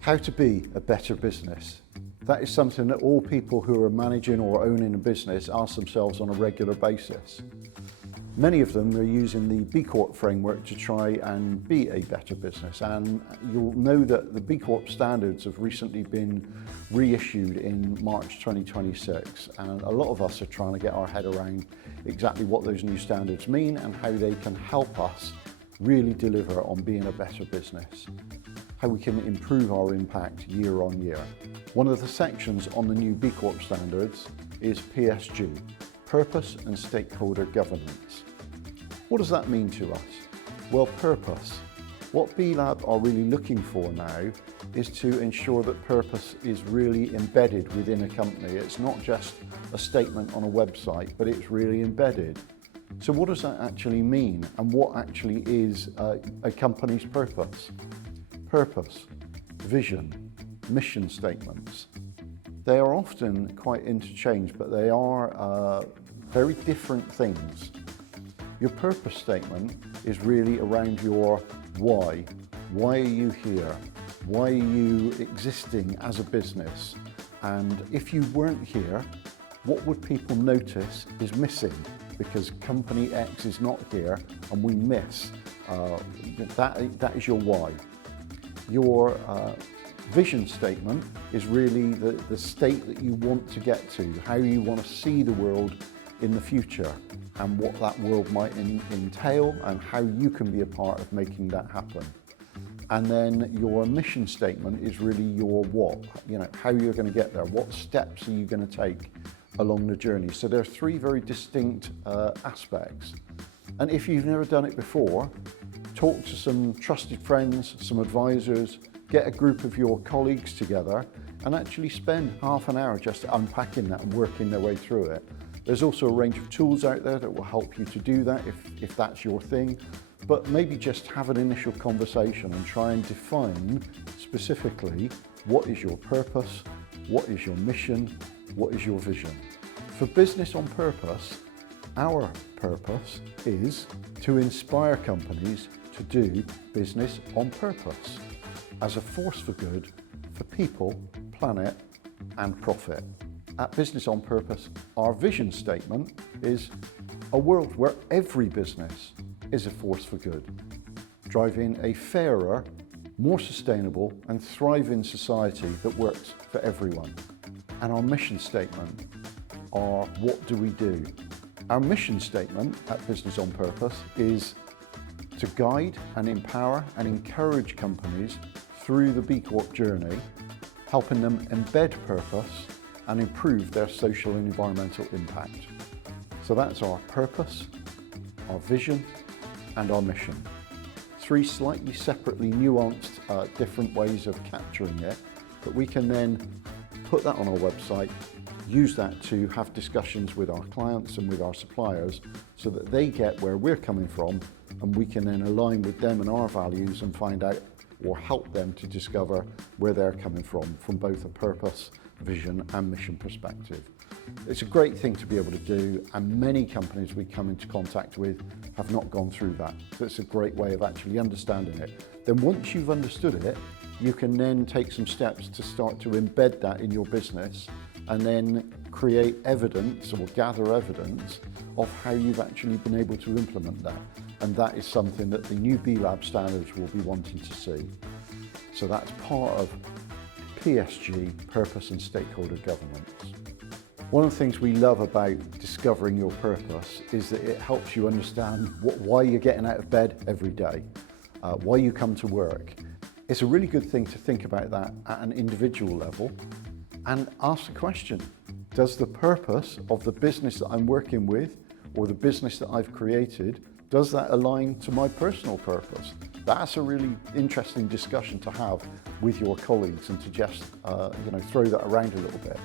How to be a better business. That is something that all people who are managing or owning a business ask themselves on a regular basis. Many of them are using the B Corp framework to try and be a better business, and you'll know that the B Corp standards have recently been reissued in March 2026, and a lot of us are trying to get our head around exactly what those new standards mean and how they can help us really deliver on being a better business, how we can improve our impact year on year. One of the sections on the new B Corp standards is PSG, Purpose and Stakeholder Governance. What does that mean to us? Well, purpose. What B Lab are really looking for now is to ensure that purpose is really embedded within a company. It's not just a statement on a website, but it's really embedded. So what does that actually mean, and what actually is a company's purpose? Purpose, vision, mission statements. They are often quite interchanged, but they are very different things. Your purpose statement is really around your why. Why are you here? Why are you existing as a business? And if you weren't here, what would people notice is missing? Because company X is not here and we miss. That is your why. Your vision statement is really the state that you want to get to, how you want to see the world in the future and what that world might entail and how you can be a part of making that happen. And then your mission statement is really your what, how you're going to get there, what steps are you going to take along the journey. So there are three very distinct aspects. And if you've never done it before, talk to some trusted friends, some advisors, get a group of your colleagues together and actually spend half an hour just unpacking that and working their way through it. There's also a range of tools out there that will help you to do that if that's your thing, but maybe just have an initial conversation and try and define specifically what is your purpose, what is your mission, what is your vision. For Business on Purpose, our purpose is to inspire companies to do business on purpose as a force for good for people, planet, and profit. At Business on Purpose, our vision statement is a world where every business is a force for good, driving a fairer, more sustainable and thriving society that works for everyone. And our mission statement are what do we do? Our mission statement at Business on Purpose is to guide and empower and encourage companies through the B Corp journey, helping them embed purpose and improve their social and environmental impact. So that's our purpose, our vision, and our mission. Three slightly separately nuanced, different ways of capturing it, but we can then put that on our website, use that to have discussions with our clients and with our suppliers so that they get where we're coming from, and we can then align with them and our values and find out or help them to discover where they're coming from both a purpose, vision and mission perspective. It's a great thing to be able to do, and many companies we come into contact with have not gone through that. So it's a great way of actually understanding it. Then once you've understood it, you can then take some steps to start to embed that in your business and then create evidence or gather evidence of how you've actually been able to implement that. And that is something that the new B Lab standards will be wanting to see. So that's part of PSG, Purpose and Stakeholder Governance. One of the things we love about discovering your purpose is that it helps you understand why you're getting out of bed every day, why you come to work. It's a really good thing to think about that at an individual level and ask the question, does the purpose of the business that I'm working with or the business that I've created, does that align to my personal purpose? That's a really interesting discussion to have with your colleagues and to just throw that around a little bit.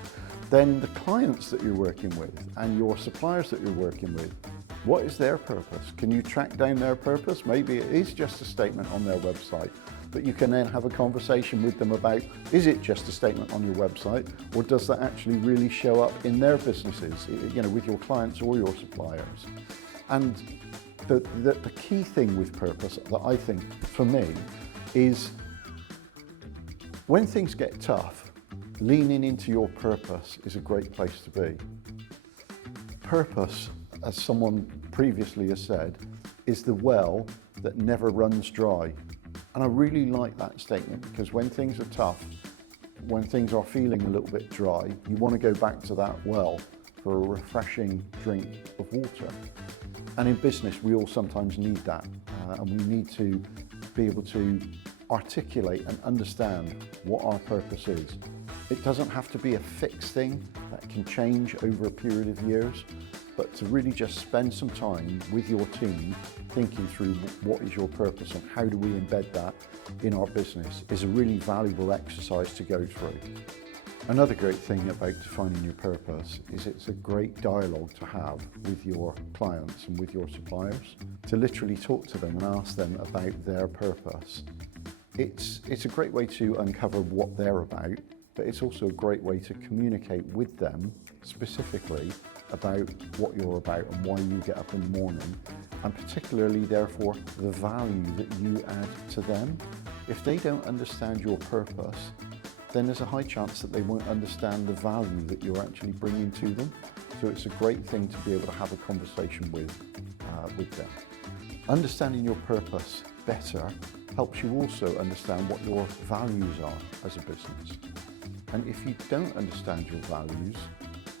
Then the clients that you're working with and your suppliers that you're working with, what is their purpose? Can you track down their purpose? Maybe it is just a statement on their website, but you can then have a conversation with them about, is it just a statement on your website, or does that actually really show up in their businesses, with your clients or your suppliers? And the key thing with purpose that I think, for me, is When things get tough, leaning into your purpose is a great place to be. Purpose, as someone previously has said, is the well that never runs dry. And I really like that statement, because when things are tough, when things are feeling a little bit dry, you want to go back to that well for a refreshing drink of water. And in business, we all sometimes need that, and we need to be able to articulate and understand what our purpose is. It doesn't have to be a fixed thing that can change over a period of years, but to really just spend some time with your team thinking through what is your purpose and how do we embed that in our business is a really valuable exercise to go through. Another great thing about defining your purpose is it's a great dialogue to have with your clients and with your suppliers, to literally talk to them and ask them about their purpose. It's a great way to uncover what they're about, but it's also a great way to communicate with them specifically about what you're about and why you get up in the morning, and particularly therefore the value that you add to them. If they don't understand your purpose, then there's a high chance that they won't understand the value that you're actually bringing to them. So it's a great thing to be able to have a conversation with them. Understanding your purpose better helps you also understand what your values are as a business. And if you don't understand your values,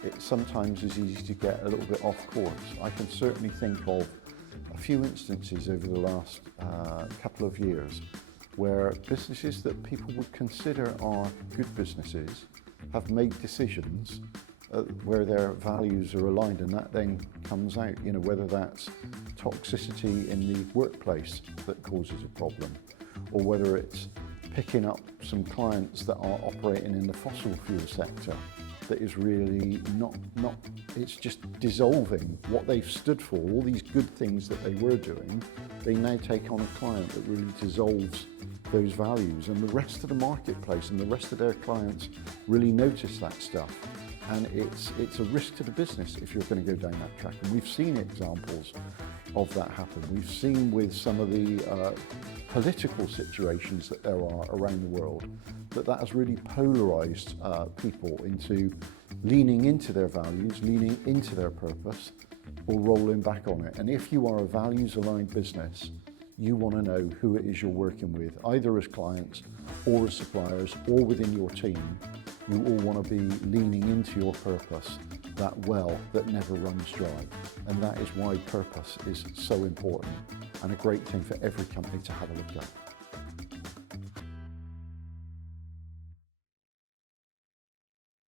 it sometimes is easy to get a little bit off course. I can certainly think of a few instances over the last couple of years where businesses that people would consider are good businesses have made decisions where their values are aligned, and that then comes out, whether that's toxicity in the workplace that causes a problem, or whether it's picking up some clients that are operating in the fossil fuel sector that is really not, it's just dissolving what they've stood for, all these good things that they were doing. They now take on a client that really dissolves those values, and the rest of the marketplace and the rest of their clients really notice that stuff. And it's a risk to the business if you're going to go down that track. And we've seen examples of that happen. We've seen with some of the political situations that there are around the world that has really polarized people into leaning into their values, leaning into their purpose, or rolling back on it. And if you are a values-aligned business, you want to know who it is you're working with, either as clients or as suppliers or within your team. You all want to be leaning into your purpose, that well that never runs dry. And that is why purpose is so important and a great thing for every company to have a look at.